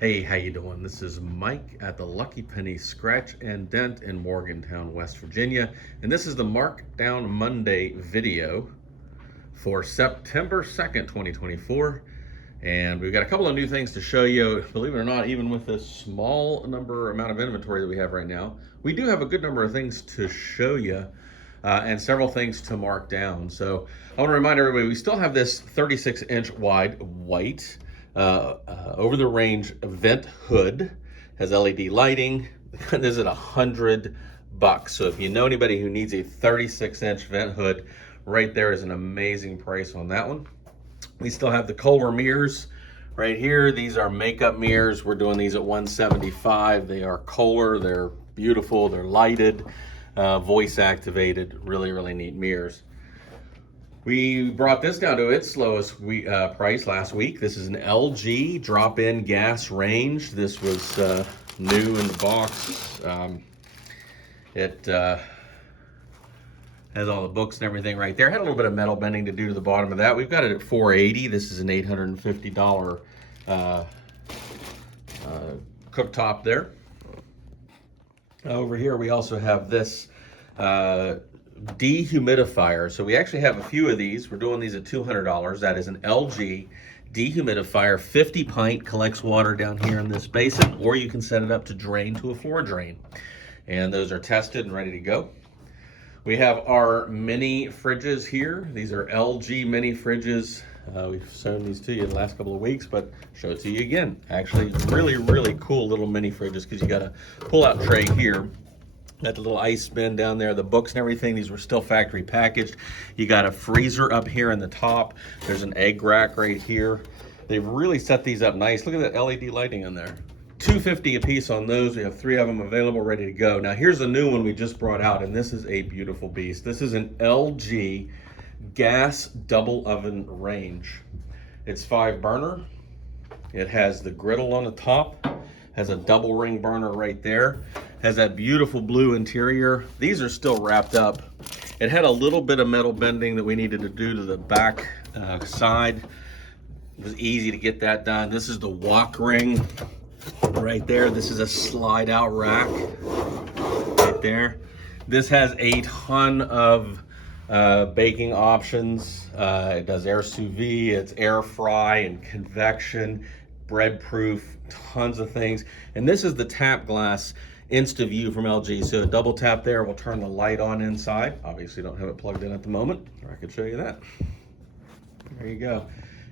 Hey, how you doing? This is Mike at the Lucky Penny Scratch and Dent in Morgantown, West Virginia, and this is the Markdown Monday video for September 2nd, 2024. And we've got a couple of new things to show you. Believe it or not, even with this small amount of inventory that we have right now, we do have a good number of things to show you and several things to mark down. So I want to remind everybody, we still have this 36-inch wide white over the range vent hood, has LED lighting. This is at $100. So if you know anybody who needs a 36-inch vent hood, right there is an amazing price on that one. We still have the Kohler mirrors right here. These are makeup mirrors. We're doing these at $175. They are Kohler. They're beautiful. They're lighted, voice activated. Really, really neat mirrors. We brought this down to its lowest price last week. This is an LG drop-in gas range. This was new in the box. It has all the books and everything right there. Had a little bit of metal bending to do to the bottom of that. We've got it at $480. This is an $850 cooktop there. Over here we also have this dehumidifier. So we actually have a few of these. We're doing these at $200. That is an LG dehumidifier, 50 pint, collects water down here in this basin, or you can set it up to drain to a floor drain. And those are tested and ready to go. We have our mini fridges here. These are LG mini fridges. We've shown these to you in the last couple of weeks, but show it to you again. Actually, really, really cool little mini fridges because you got a pull-out tray here. Got the little ice bin down there, the books and everything. These were still factory packaged. You got a freezer up here in the top. There's an egg rack right here. They've really set these up nice. Look at that LED lighting in there. $250 a piece on those. We have 3 of them available, ready to go. Now here's a new one we just brought out, and this is a beautiful beast. This is an LG gas double oven range. It's 5 burner. It has the griddle on the top, has a double ring burner right there, has that beautiful blue interior. These are still wrapped up. It had a little bit of metal bending that we needed to do to the back side. It was easy to get that done. This is the walk ring right there. This is a slide out rack right there. This has a ton of baking options. It does air sous vide, it's air fry and convection, bread proof, tons of things. And this is the tap glass InstaView from LG. So a double tap there will turn the light on inside. Obviously don't have it plugged in at the moment, or I could show you that. There you go.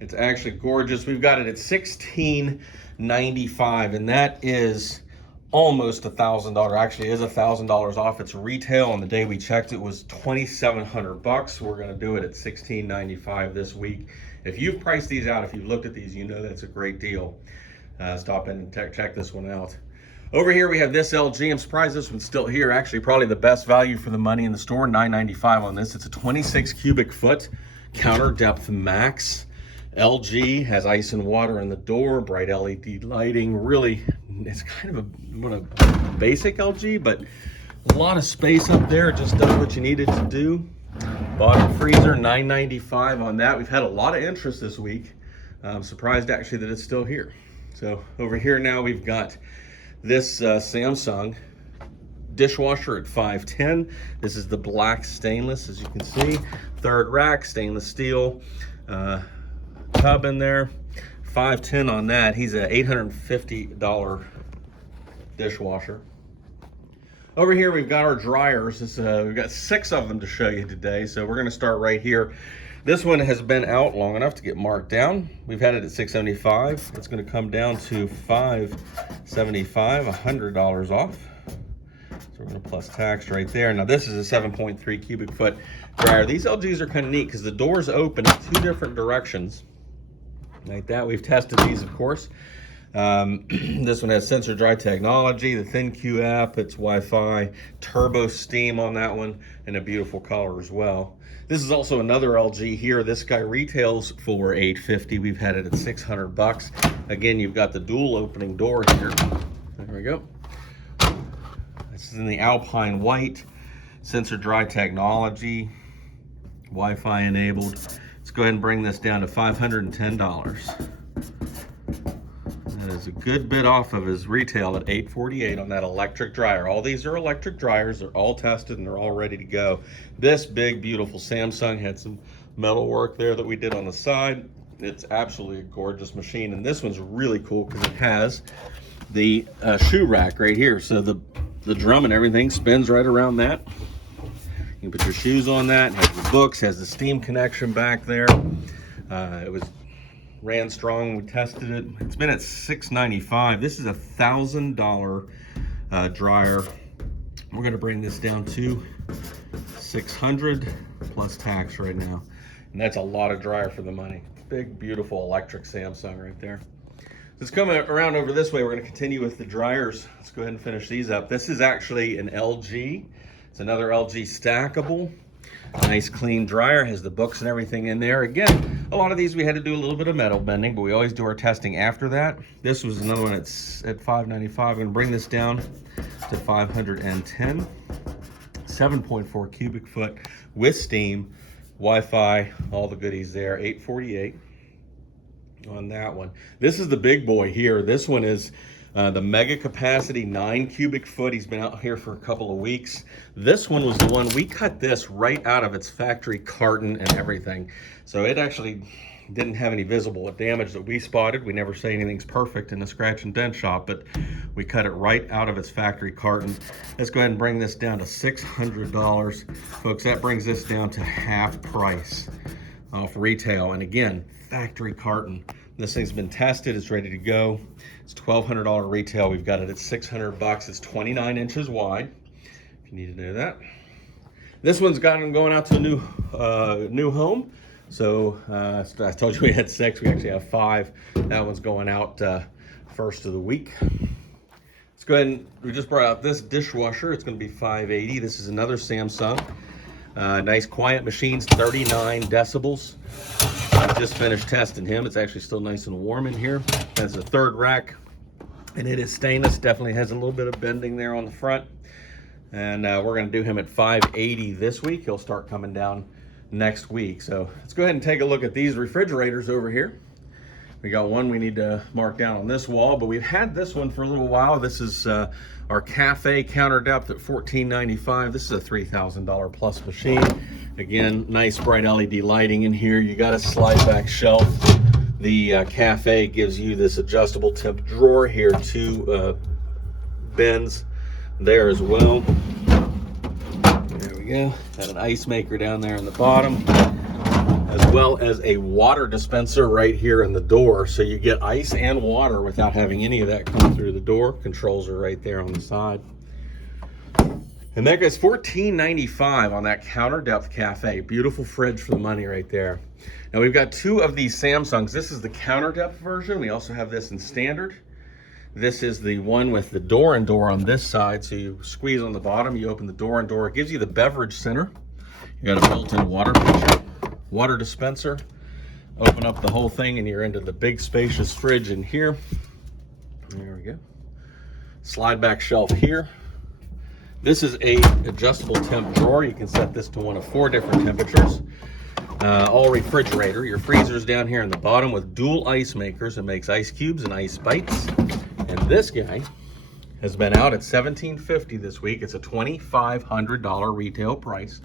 It's actually gorgeous. We've got it at $16.95, and that is almost $1,000. Actually, is $1,000 off its retail. On the day we checked, it was $2,700. We're going to do it at $16.95 this week. If you've priced these out, if you've looked at these, you know that's a great deal. Stop in and check this one out. Over here we have this LG. I'm surprised this one's still here. Actually, probably the best value for the money in the store. $9.95 on this. It's a 26 cubic foot counter depth max. LG has ice and water in the door, bright LED lighting. Really, it's kind of a basic LG, but a lot of space up there. Just does what you needed to do. Bottom freezer, $9.95 on that. We've had a lot of interest this week. I'm surprised actually that it's still here. So over here now we've got this Samsung dishwasher at $510. This is the black stainless, as you can see. Third rack, stainless steel. Tub in there, $510 on that. He's an $850 dishwasher. Over here we've got our dryers. We've got 6 of them to show you today, so we're going to start right here. This one has been out long enough to get marked down. We've had it at $675. It's going to come down to $575, $100 off. So we're going to plus tax right there. Now this is a 7.3 cubic foot dryer. These LGs are kind of neat because the doors open in 2 different directions. Like that. We've tested these, of course. This one has sensor dry technology, the ThinQ app, it's Wi-Fi, turbo steam on that one, and a beautiful color as well. This is also another LG here. This guy retails for $850. We've had it at $600. Again, you've got the dual opening door here. There we go. This is in the Alpine white, sensor dry technology, Wi-Fi enabled. Let's go ahead and bring this down to $510. That That is a good bit off of his retail at $848 on that electric dryer. All these are electric dryers. They're all tested and they're all ready to go. This big, beautiful Samsung had some metal work there that we did on the side. It's absolutely a gorgeous machine. And this one's really cool because it has the shoe rack right here. So the drum and everything spins right around that. You can put your shoes on that. It has the books, has the steam connection back there. It ran strong. We tested it. It's been at $695. This is a $1,000 dryer. We're going to bring this down to $600 plus tax right now, and that's a lot of dryer for the money. Big, beautiful electric Samsung right there. Let's come around over this way. We're going to continue with the dryers. Let's go ahead and finish these up. This is actually an LG. It's another LG stackable. Nice clean dryer, has the books and everything in there. Again, a lot of these we had to do a little bit of metal bending, but we always do our testing after that. This was another one at $595. I'm gonna bring this down to $510. 7.4 cubic foot with steam, Wi-Fi, all the goodies there. $848 on that one. This is the big boy here. This one is the mega capacity 9 cubic foot. He's been out here for a couple of weeks. This one was the one we cut this right out of its factory carton and everything. So it actually didn't have any visible damage that we spotted. We never say anything's perfect in a scratch and dent shop, but we cut it right out of its factory carton. Let's go ahead and bring this down to $600. Folks, that brings this down to half price off retail. And again, factory carton. This thing's been tested, it's ready to go. It's $1,200 retail. We've got it at $600. It's 29 inches wide, if you need to know that. This one's going out to a new home. So I told you we had 6, we actually have 5. That one's going out first of the week. Let's go ahead and, we just brought out this dishwasher. It's gonna be $580. This is another Samsung. Nice quiet machines, 39 decibels. I just finished testing him. It's actually still nice and warm in here. That's a third rack, and it is stainless. Definitely has a little bit of bending there on the front. And we're gonna do him at $580 this week. He'll start coming down next week. So let's go ahead and take a look at these refrigerators over here. We got one we need to mark down on this wall, but we've had this one for a little while. This is our cafe counter depth at $14.95. This is a $3,000 plus machine. Again, nice bright LED lighting in here. You got a slide back shelf. The cafe gives you this adjustable temp drawer here, 2 bins there as well. There we go. Got an ice maker down there in the bottom, as well as a water dispenser right here in the door. So you get ice and water without having any of that come through the door. Controls are right there on the side. And that guy's $14.95 on that counter depth cafe. Beautiful fridge for the money right there. Now we've got 2 of these Samsungs. This is the counter depth version. We also have this in standard. This is the one with the door and door on this side. So you squeeze on the bottom, you open the door and door. It gives you the beverage center. You got a built-in water pitcher, water dispenser. Open up the whole thing and you're into the big spacious fridge in here. There we go. Slide back shelf here. This is a adjustable temp drawer. You can set this to one of 4 different temperatures. All refrigerator. Your freezer's down here in the bottom with dual ice makers. It makes ice cubes and ice bites. And this guy has been out at $17.50 this week. It's a $2,500 retail price.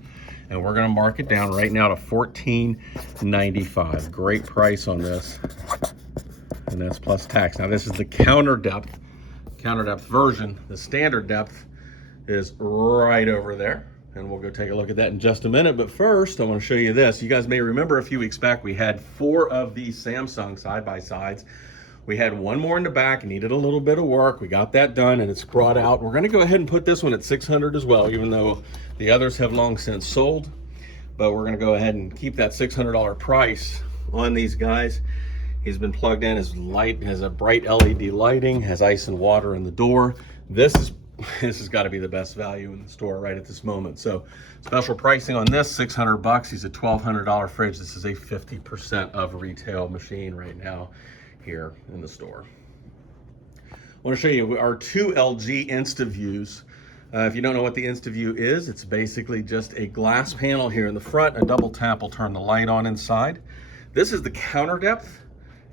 And we're gonna mark it down right now to $14.95. Great price on this. And that's plus tax. Now this is the counter depth version. The standard depth is right over there. And we'll go take a look at that in just a minute. But first, I want to show you this. You guys may remember a few weeks back, we had 4 of these Samsung side-by-sides. We had one more in the back, needed a little bit of work. We got that done and it's brought out. We're gonna go ahead and put this one at $600 as well, even though the others have long since sold. But we're gonna go ahead and keep that $600 price on these guys. He's been plugged in, his light has a bright LED lighting, has ice and water in the door. This has got to be the best value in the store right at this moment. So special pricing on this, $600. He's a $1,200 fridge. This is a 50% of retail machine right now here in the store. I want to show you our 2 LG InstaViews. If you don't know what the InstaView is, it's basically just a glass panel here in the front. A double tap will turn the light on inside. This is the counter depth,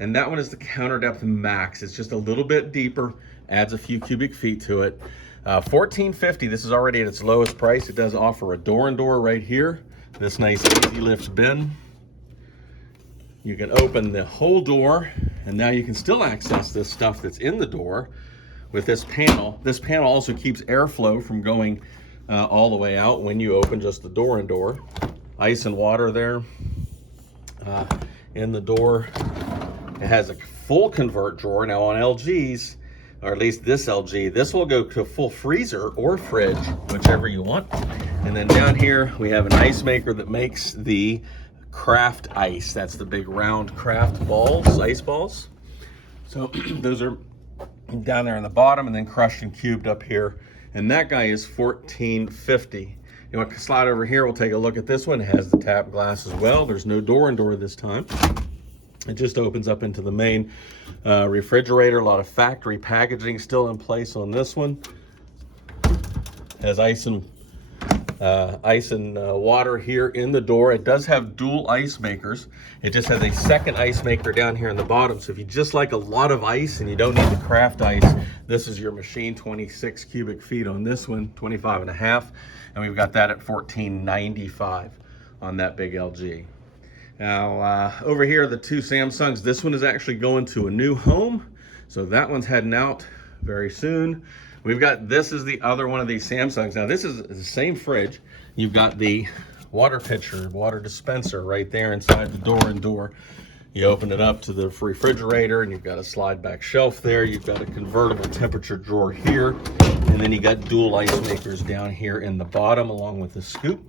and that one is the counter depth max. It's just a little bit deeper, adds a few cubic feet to it. $14.50. This is already at its lowest price. It does offer a door-and-door right here. This nice easy lift bin. You can open the whole door, and now you can still access this stuff that's in the door with this panel. This panel also keeps airflow from going all the way out when you open just the door-and-door. Ice and water there in the door. It has a full convert drawer. Now on LGs, or at least this LG, this will go to full freezer or fridge, whichever you want. And then down here, we have an ice maker that makes the craft ice. That's the big round craft balls, ice balls. So those are down there in the bottom and then crushed and cubed up here. And that guy is $14.50. You want to slide over here, we'll take a look at this one. It has the tap glass as well. There's no door-and-door this time. It just opens up into the main refrigerator. A lot of factory packaging still in place on this one. Has ice and water here in the door. It does have dual ice makers. It just has a second ice maker down here in the bottom. So if you just like a lot of ice and you don't need the craft ice, this is your machine. 26 cubic feet on this one, 25 and a half. And we've got that at $14.95 on that big LG. Now, over here, the two Samsungs. This one is actually going to a new home. So that one's heading out very soon. We've got, this is the other one of these Samsungs. Now, this is the same fridge. You've got the water pitcher, water dispenser right there inside the door-and-door. You open it up to the refrigerator, and you've got a slide-back shelf there. You've got a convertible temperature drawer here. And then you got dual ice makers down here in the bottom, along with the scoop.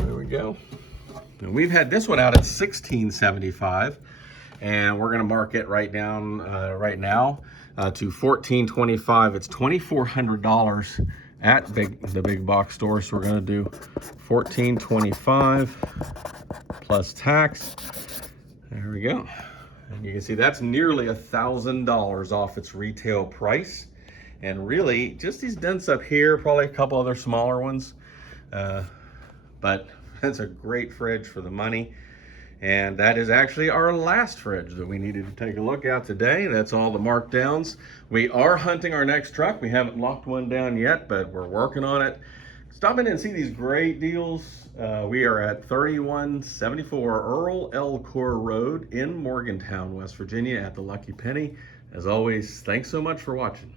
There we go. And we've had this one out at $16.75, and we're gonna mark it right down right now to $14.25. It's $2,400 at the big box store, so we're gonna do $14.25 plus tax. There we go. And you can see that's nearly $1,000 off its retail price. And really, just these dents up here, probably a couple other smaller ones, but that's a great fridge for the money. And that is actually our last fridge that we needed to take a look at today. That's all the markdowns. We are hunting our next truck. We haven't locked one down yet, but we're working on it. Stop in and see these great deals. We are at 3174 Earl Elcour Road in Morgantown, West Virginia at the Lucky Penny. As always, thanks so much for watching.